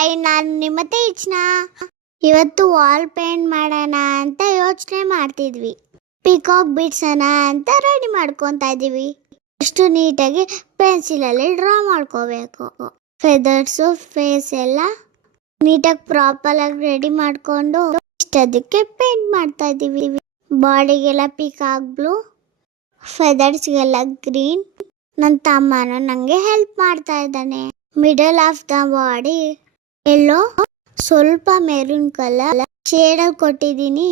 Hi, ನಾನು ನಿಮ್ಮ ತೇಜ್ನ. ಇವತ್ತು ವಾಲ್ ಪೇಂಟ್ ಮಾಡೋಣ ಅಂತ ಯೋಚನೆ ಮಾಡ್ತಿದ್ವಿ. ಪಿಕಾಕ್ ಬಿಡ್ಸೋಣ ಅಂತ ರೆಡಿ ಮಾಡ್ಕೊತಾ ಇದೀವಿ. ಅಷ್ಟು ನೀಟಾಗಿ ಪೆನ್ಸಿಲಲ್ಲಿ ಡ್ರಾ ಮಾಡ್ಕೋಬೇಕು. ಫೆದರ್ಸು ಫೇಸ್ ಎಲ್ಲ ನೀಟಾಗಿ ಪ್ರಾಪರ್ ಆಗಿ ರೆಡಿ ಮಾಡ್ಕೊಂಡು ಅದಕ್ಕೆ ಪೇಂಟ್ ಮಾಡ್ತಾ ಇದೀವಿ. ಬಾಡಿಗೆಲ್ಲ ಪಿಕಾಕ್ ಬ್ಲೂ, ಫೆದರ್ಸ್ಗೆಲ್ಲ ಗ್ರೀನ್. ನನ್ನ ತಮ್ಮನ ನಂಗೆ ಹೆಲ್ಪ್ ಮಾಡ್ತಾ ಇದ್ದಾನೆ. ಮಿಡಲ್ ಆಫ್ ದ ಬಾಡಿ ಎಲ್ಲೋ ಸ್ವಲ್ಪ ಮೆರೂನ್ ಕಲರ್ ಶೇಡ್ ಕೊಟ್ಟಿದ್ದೀನಿ.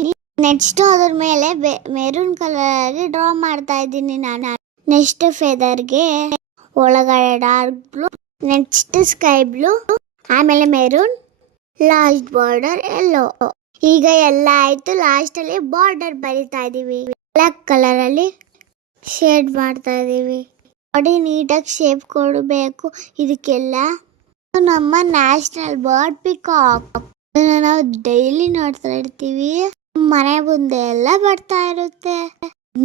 ನೆಕ್ಸ್ಟ್ ಅದ್ರ ಮೇಲೆ ಮೆರೂನ್ ಕಲರ್ ಆಗಿ ಡ್ರಾ ಮಾಡ್ತಾ ಇದ್ದೀನಿ ನಾನು. ನೆಕ್ಸ್ಟ್ ಫೆದರ್ಗೆ ಒಳಗಡೆ dark blue, next sky blue, ಆಮೇಲೆ ಮೆರೂನ್, ಲಾಸ್ಟ್ ಬಾರ್ಡರ್ ಎಲ್ಲೋ. ಈಗ ಎಲ್ಲ ಆಯ್ತು. ಲಾಸ್ಟ್ ಅಲ್ಲಿ ಬಾರ್ಡರ್ ಬರಿತಾ ಇದೀವಿ. ಬ್ಲಾಕ್ ಕಲರ್ ಅಲ್ಲಿ ಶೇಡ್ ಮಾಡ್ತಾ ಇದೀವಿ. ಬಾಡಿ ನೀಟಾಗಿ ಶೇಪ್ ಕೊಡಬೇಕು. ಇದಕ್ಕೆಲ್ಲ ನಮ್ಮ ನ್ಯಾಷನಲ್ ಬರ್ಡ್ ಪಿಕಾಕ್. ನಾವು ಡೈಲಿ ನೋಡ್ತಾ ಇರ್ತೀವಿ. ಮನೆ ಮುಂದೆ ಎಲ್ಲ ಬರ್ತಾ ಇರುತ್ತೆ.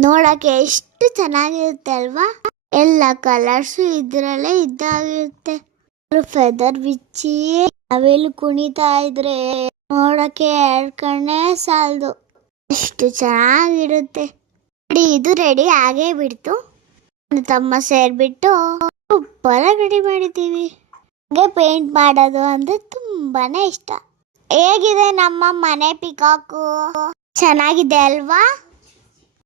ನೋಡಕ್ಕೆ ಎಷ್ಟು ಚೆನ್ನಾಗಿರುತ್ತೆ ಅಲ್ವಾ? ಎಲ್ಲ ಕಲರ್ಸ್ ಇದ್ರಲ್ಲೇ ಇದ್ದಾಗಿರುತ್ತೆ. ಫೆದರ್ ಬಿಚ್ಚಿ ನಾವೆಲ್ಲಿ ಕುಣಿತಾ ಇದ್ರೆ ನೋಡಕ್ಕೆ ಕಣ್ಣೇ ಸಾಲದು, ಎಷ್ಟು ಚೆನ್ನಾಗಿರುತ್ತೆ. ಇದು ರೆಡಿ ಆಗೇ ಬಿಡ್ತು. ತಮ್ಮ ಸೇರ್ಬಿಟ್ಟು ಸೂಪರ್ ರೆಡಿ ಮಾಡಿದ್ದೀವಿ. ಹಾಗೆ ಪೇಂಟ್ ಮಾಡೋದು ಅಂದ್ರೆ ತುಂಬಾನೇ ಇಷ್ಟ. ಹೇಗಿದೆ ನಮ್ಮ ಮನೆ ಪಿಕಾಕು? ಚೆನ್ನಾಗಿದೆ ಅಲ್ವಾ?